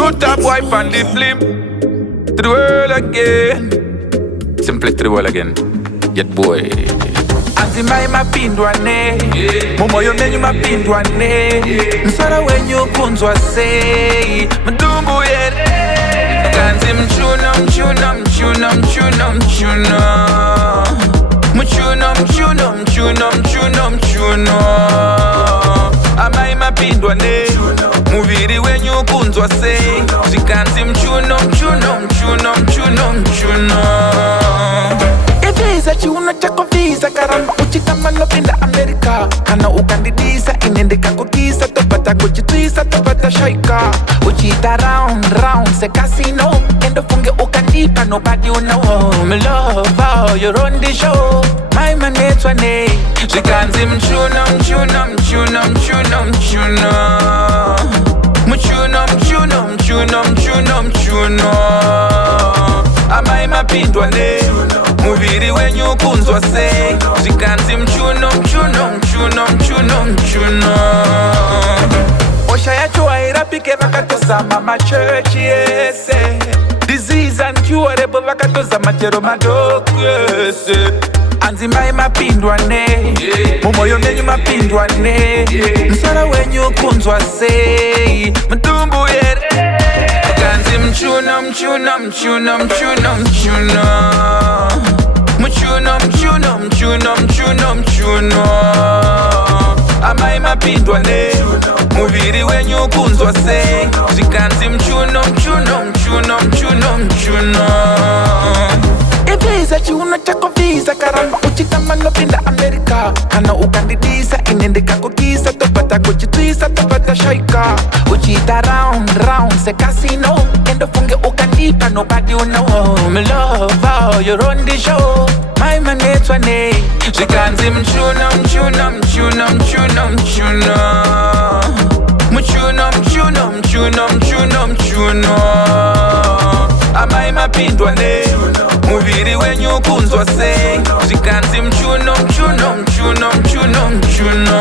Shoot up wipe on the film. To the world again. Simply to the world again. Yardbwoy. Anzi mai mapindwa ne Momoyo menyu mapindwa ne Msara wenyu kunzwa sei Mdumbu yere Kanzi mchuno mchuno mchuno mchuno mchuno Muchiuno mchuno mchuno mchuno mchuno Amai mapindwa ne Muviri wenyu kunzwa sei Zikanzi mchuno mchuno mchuno mchuno mchuno Visa chiuno chako visa karamba uchitama lopinda Amerika Kana ukandidisa inendeka kukisa topata kuchitwisa topata shaika Uchita round se casino Endo funge ukandipa nobody you know Me love how you run the show My man netwa ne Zikanzi mchuno mchuno mchuno mchuno mchuno Muchiuno mchuno mchuno mchuno mchuno Amai mapindwa ne Muviri wenyu kunzwa sei Zikanzi mchuno mchuno mchuno mchuno mchuno Osha yacho wairapike vakatoza mama church yese Disease uncurable vakatoza machero madoku yese Anzi mai mapindwa ne Momoyo menyu mapindwa ne Msara wenyu kunzwa sei Mdumbu yere Kanzi mchuno mchuno mchuno mchuno mchuno Muchiuno mchuno mchuno mchuno mchuno Amai mapindwa ne Muviri wenyu kunzwa sei Zikanzi mchuno mchuno mchuno mchuno mchuno Visa chiuno chako visa karamba uchitama lopinda Amerika Kana ukandidisa inendeka kukisa topata kuchitwisa topata shaika Uchita round se casino Endo funge ukandipa nobody you know Me love how you run the show My man netwa ne Zikanzi mchuno mchuno mchuno mchuno mchuno Muchiuno mchuno mchuno mchuno mchuno Amai mapindwa ne Muviri wenyu kunzwa sei Zikanzi mchuno mchuno mchuno mchuno mchuno